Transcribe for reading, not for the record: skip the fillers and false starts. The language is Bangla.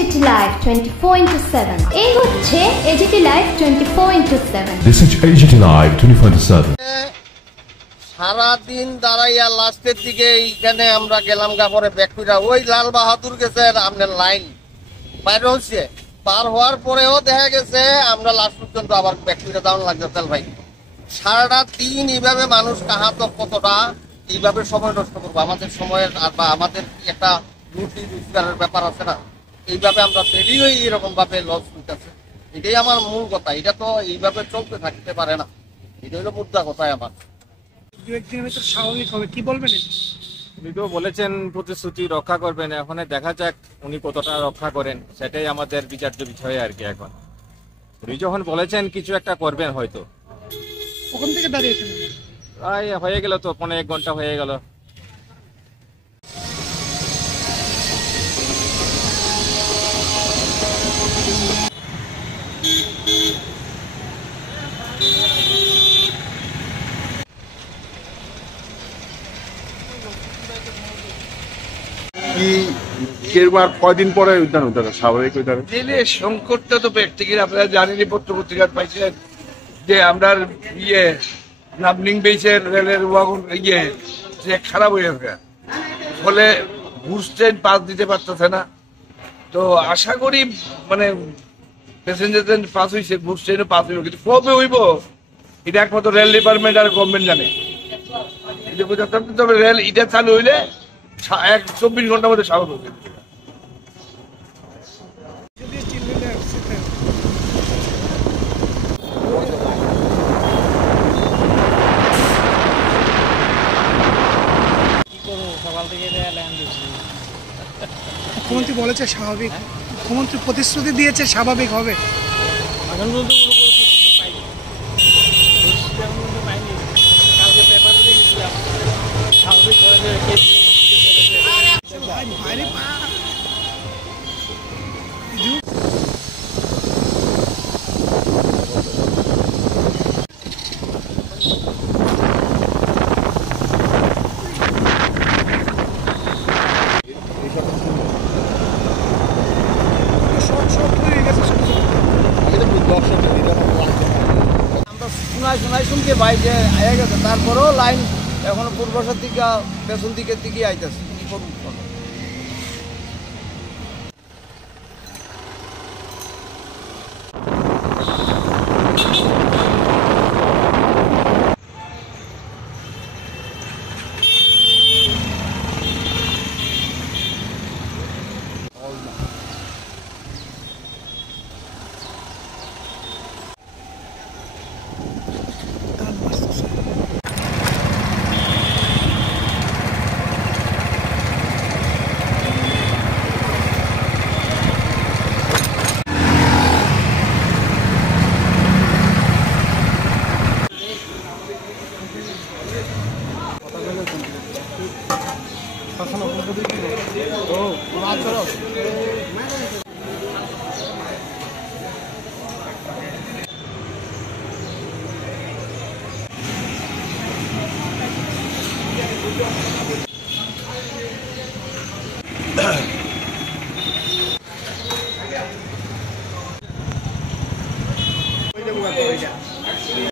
AGT Live 24/7 এই হচ্ছে AGT Live 24/7 This is AGT Live 24/7 সারা দিন দাঁড়াইয়া লাস্টের দিকে এইখানে আমরা গেলাম পরে ব্যাকপিটা ওই লাল বাহাদুর গেছে আপনার লাইন বাইরে হচ্ছে পার হওয়ার পরেও দেখা গেছে আমরা লাস্ট পর্যন্ত আবার ব্যাকপিটা দাউন লাগছে তেল ভাই সারাটা দিন এইভাবে মানুষ কাহাত কতটা এইভাবে সময় নষ্ট করবো আমাদের সময়ের আর বা আমাদের একটা রুটি রোজগারের ব্যাপার আছে না এইভাবে আমরা বেরিয়ে এরকম ভাবে লস হইতেছে এটাই আমার মূল কথা এটা তো এইভাবে চলতে থাকতে পারে না এটা হলো মুদ্রা কথাই আমার স্বাভাবিক হবে কি বলবেন উনি তো বলেছেন প্রতিশ্রুতি রক্ষা করবেন এখন দেখা যাক উনি কতটা রক্ষা করেন সেটাই আমাদের বিচার্য বিষয় আর কি এখন উনি যখন বলেছেন কিছু একটা করবেন হয়তো কখন থেকে দাঁড়িয়েছেন প্রায় হয়ে গেল তো 1.5 ঘন্টা হয়ে গেল কয়দিন পরে উদ্যান হতে হবে স্বাভাবিক উদ্যান রেলের সংকটটা তো ব্যক্তিগত আপনারা জানেনই পত্রিকার পাইছেন যে আমরা নাবলিং বেচের রেলের ওয়াগন যে খারাপ হয়ে গেছে ফলে ঘুষ ট্রেন পাস দিতে পারতেছে না তো আশা করি মানে প্যাসেঞ্জার ট্রেন পাস হয়েছে ঘুষ ট্রেনও পাস হইব কিন্তু কবে হইব এটা একমাত্র রেল ডিপার্টমেন্ট আর গভর্নমেন্ট জানে তবে রেল এটা চালু হইলে 24 ঘন্টার মধ্যে স্বাভাবিক হবে মুখ্যমন্ত্রী বলেছে স্বাভাবিক মুখ্যমন্ত্রী প্রতিশ্রুতি দিয়েছে স্বাভাবিক হবে আমরা শুনতে পাই যে আয়া গেছে তারপরেও লাইন এখনো পূর্বশার দিকে পেছন দিকের দিকে আইতেছে কি করুন